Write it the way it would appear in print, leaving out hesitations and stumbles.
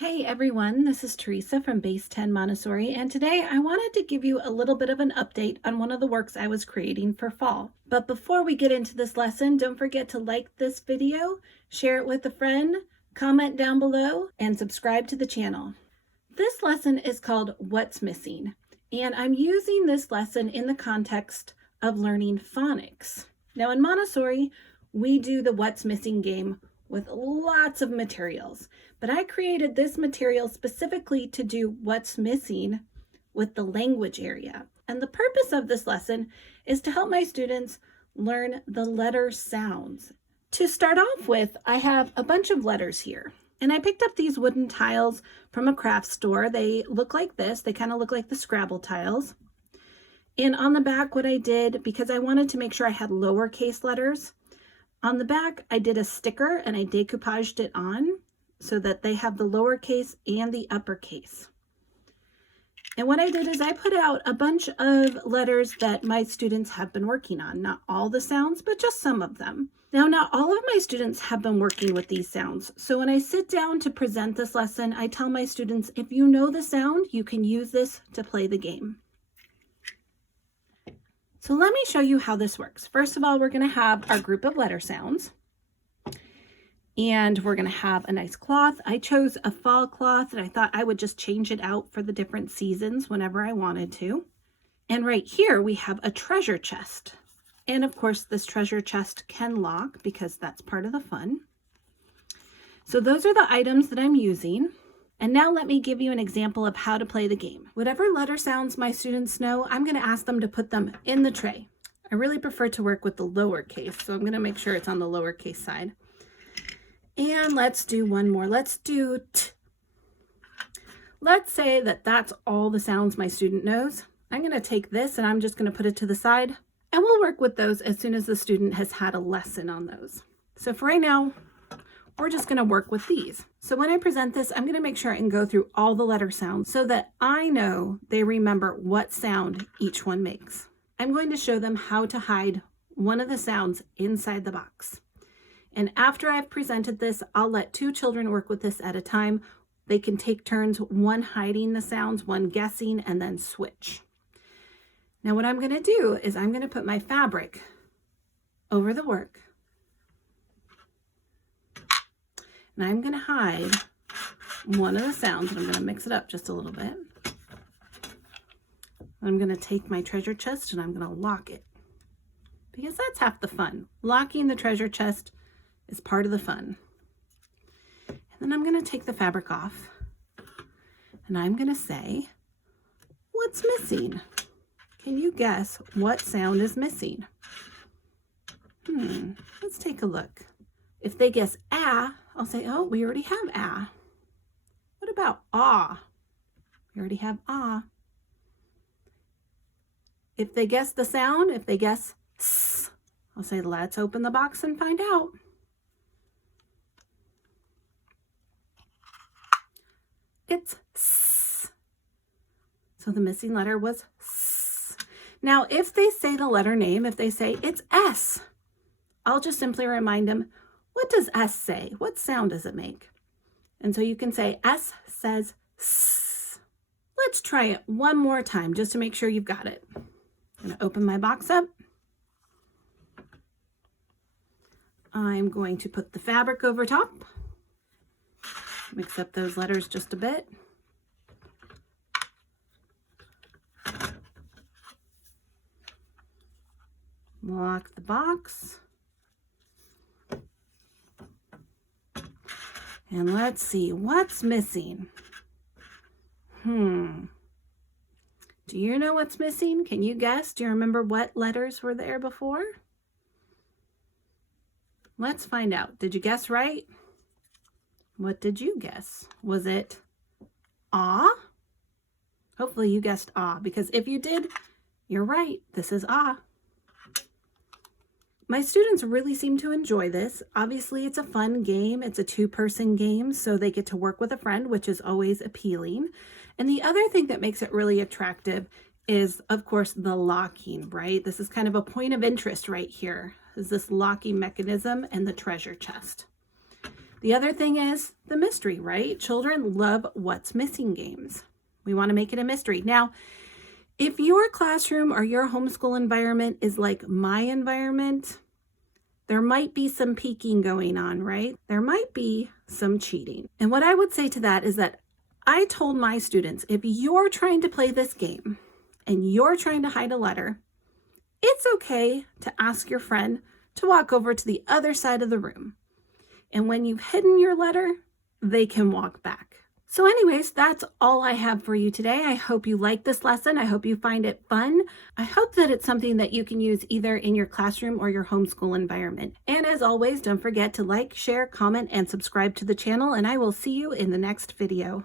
Hey everyone, this is Teresa from Base 10 Montessori, and today I wanted to give you a little bit of an update on one of the works I was creating for fall. But before we get into this lesson, don't forget to like this video, share it with a friend, comment down below, and subscribe to the channel. This lesson is called What's Missing, and I'm using this lesson in the context of learning phonics. Now in Montessori, we do the What's Missing game with lots of materials, but I created this material specifically to do what's missing with the language area. And the purpose of this lesson is to help my students learn the letter sounds. To start off with, I have a bunch of letters here, and I picked up these wooden tiles from a craft store. They look like this. They kind of look like the Scrabble tiles. And on the back, what I did, because I wanted to make sure I had lowercase letters, on the back, I did a sticker and I decoupaged it on so that they have the lowercase and the uppercase. And what I did is I put out a bunch of letters that my students have been working on. Not all the sounds, but just some of them. Now, not all of my students have been working with these sounds. So when I sit down to present this lesson, I tell my students, if you know the sound, you can use this to play the game. So let me show you how this works. First of all, we're going to have our group of letter sounds, and we're going to have a nice cloth. I chose a fall cloth, and I thought I would just change it out for the different seasons whenever I wanted to. And right here, we have a treasure chest. And of course, this treasure chest can lock because that's part of the fun. So those are the items that I'm using. And now let me give you an example of how to play the game. Whatever letter sounds my students know, I'm going to ask them to put them in the tray. I really prefer to work with the lowercase, so I'm going to make sure it's on the lowercase side. And let's do one more. Let's do t. Let's say that that's all the sounds my student knows. I'm going to take this and I'm just going to put it to the side, and we'll work with those as soon as the student has had a lesson on those. So for right now, we're just going to work with these. So when I present this, I'm going to make sure I can go through all the letter sounds so that I know they remember what sound each one makes. I'm going to show them how to hide one of the sounds inside the box. And after I've presented this, I'll let two children work with this at a time. They can take turns, one hiding the sounds, one guessing, and then switch. Now what I'm going to do is I'm going to put my fabric over the work. And I'm going to hide one of the sounds, and I'm going to mix it up just a little bit. I'm going to take my treasure chest and I'm going to lock it, because that's half the fun. Locking the treasure chest is part of the fun. And then I'm going to take the fabric off, and I'm going to say, what's missing? Can you guess what sound is missing? Let's take a look. If they guess ah, I'll say, oh, we already have ah. What about ah? We already have ah. If they guess the sound, if they guess s, I'll say, let's open the box and find out. It's s. So the missing letter was s. Now, if they say the letter name, if they say it's S, I'll just simply remind them, what does S say? What sound does it make? And so you can say S says S. Let's try it one more time just to make sure you've got it. I'm going to open my box up. I'm going to put the fabric over top. Mix up those letters just a bit. Lock the box. And let's see, what's missing? Do you know what's missing? Can you guess? Do you remember what letters were there before? Let's find out. Did you guess right? What did you guess? Was it ah? Hopefully you guessed ah, because if you did, you're right. This is ah. My students really seem to enjoy this. Obviously, it's a fun game. It's a two-person game, so they get to work with a friend, which is always appealing. And the other thing that makes it really attractive is, of course, the locking, right? This is kind of a point of interest right here, is this locking mechanism and the treasure chest. The other thing is the mystery, right? Children love what's missing games. We want to make it a mystery. Now, if your classroom or your homeschool environment is like my environment, there might be some peeking going on, right? There might be some cheating. And what I would say to that is that I told my students, if you're trying to play this game and you're trying to hide a letter, it's okay to ask your friend to walk over to the other side of the room. And when you've hidden your letter, they can walk back. So anyways, that's all I have for you today. I hope you like this lesson. I hope you find it fun. I hope that it's something that you can use either in your classroom or your homeschool environment. And as always, don't forget to like, share, comment, and subscribe to the channel, and I will see you in the next video.